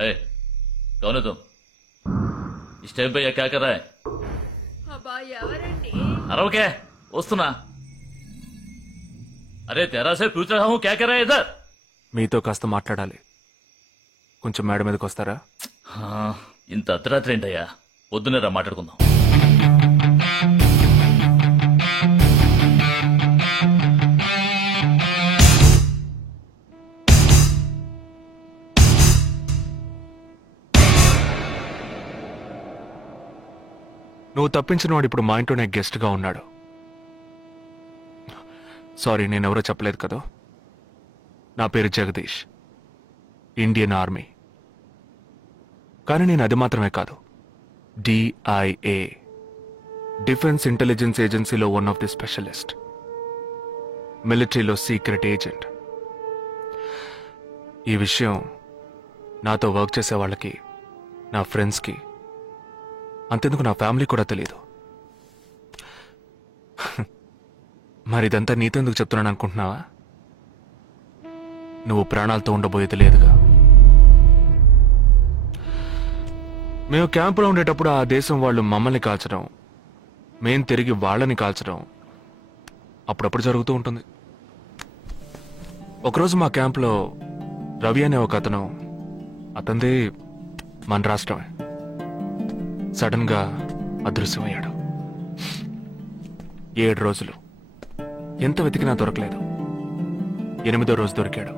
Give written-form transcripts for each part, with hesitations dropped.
ए, कौन है तुम? इस टाइम पे ये क्या कर रहा है? अरे क्या वस्तुना? अरे तेरा से पूछ रहा हूँ क्या कर रहा है इधर? మీతో కాస్త మాట్లాడాలి. కొంచెం మేడ మీదకి వస్తారా? ఇంత అర్ధరాత్రి ఏంటయ్యా? పొద్దునే రా మాట్లాడుకుందాం. నువ్వు తప్పించిన వాడు ఇప్పుడు మా ఇంట్లోనే గెస్ట్గా ఉన్నాడు. సారీ, నేనెవరో చెప్పలేదు కదా. నా పేరు జగదీష్, ఇండియన్ ఆర్మీ. కానీ నేను అది మాత్రమే కాదు, DIA, డిఫెన్స్ ఇంటెలిజెన్స్ ఏజెన్సీలో వన్ ఆఫ్ ది స్పెషలిస్ట్, మిలిటరీలో సీక్రెట్ ఏజెంట్. ఈ విషయం నాతో వర్క్ చేసే వాళ్ళకి, నా ఫ్రెండ్స్కి, అంతెందుకు నా ఫ్యామిలీ కూడా తెలియదు. మరి ఇదంతా నీతెందుకు చెప్తున్నాను అనుకుంటున్నావా? నువ్వు ప్రాణాలతో ఉండబోయేది లేదుగా. మేము క్యాంపులో ఉండేటప్పుడు ఆ దేశం వాళ్ళు మమ్మల్ని కాల్చడం, మేం తిరిగి వాళ్ళని కాల్చడం అప్పుడప్పుడు జరుగుతూ ఉంటుంది. ఒకరోజు మా క్యాంప్లో రవి అనే ఒక అతను, అతనిది మన రాష్ట్రమే, సడన్ గా అదృశ్యమయ్యాడు. 7 రోజులు ఎంత వెతికినా దొరకలేదు. 8వ రోజు దొరికాడు.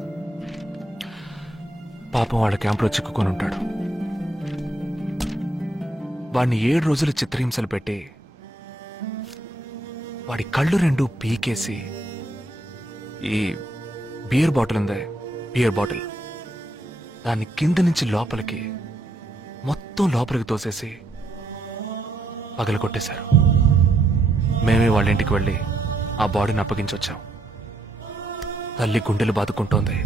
పాపం వాళ్ళ క్యాంపులో చిక్కుకొని ఉంటాడు. వాడిని 7 రోజులు చిత్రహింసలు పెట్టి వాడి కళ్ళు 2 పీకేసి ఈ బియర్ బాటిల్ ఉందే, బియర్ బాటిల్, దాన్ని కింద నుంచి లోపలికి మొత్తం లోపలికి తోసేసి పగల కొట్టేశారు. మేమే వాళ్ళ ఇంటికి వెళ్ళి ఆ బాడీని అప్పగించొచ్చాం. తల్లి గుండెలు బాదుకుంటోంది,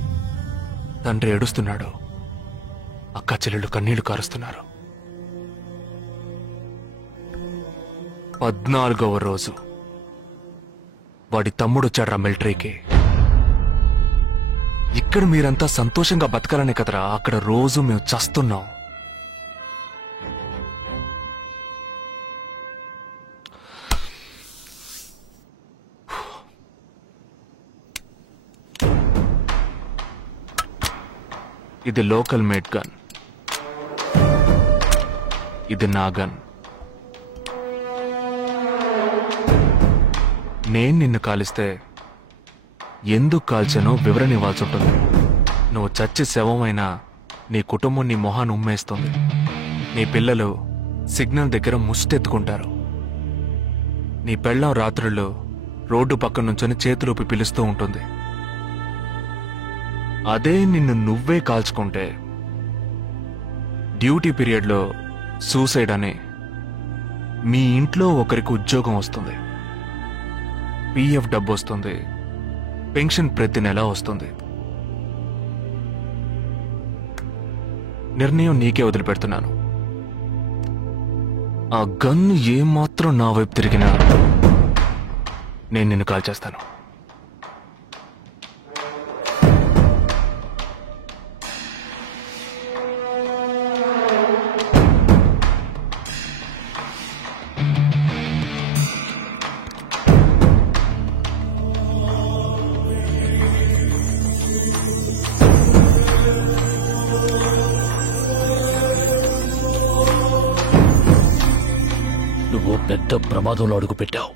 తండ్రి ఏడుస్తున్నాడు, అక్క చెల్లెళ్ళు కన్నీళ్లు కారుస్తున్నారు. 14వ రోజు వాడి తమ్ముడు వచ్చాడ్రా మిలిటరీకి. ఇక్కడ మీరంతా సంతోషంగా బతకాలనే కదరా అక్కడ రోజు మేము చస్తున్నాం. ఇది లోకల్ మేడ్ గన్, ఇది నా గన్. నేను నిన్ను కాలిస్తే ఎందుకు కాల్చానో వివరణ ఇవ్వాల్సి ఉంటుంది. నువ్వు చచ్చి శవమైనా నీ కుటుంబం నీ మొహాన్ని ఉమ్మేస్తుంది. నీ పిల్లలు సిగ్నల్ దగ్గర ముష్టెత్తుకుంటారు. నీ పెళ్ళం రాత్రుళ్ళు రోడ్డు పక్కన నుంచొని చేతులూపి పిలుస్తూ ఉంటుంది. అదే నిన్ను నువ్వే కాల్చుకుంటే డ్యూటీ పీరియడ్లో సూసైడ్ అని మీ ఇంట్లో ఒకరికి ఉద్యోగం వస్తుంది, PF డబ్బు వస్తుంది, పెన్షన్ ప్రతి నెల వస్తుంది. నిర్ణయం నీకే వదిలిపెడుతున్నాను. ఆ గన్ ఏమాత్రం నా వైపు తిరిగినా నేను నిన్ను కాల్చేస్తాను. నువ్వు పెద్ద ప్రమాదంలో అడుగు పెట్టావు.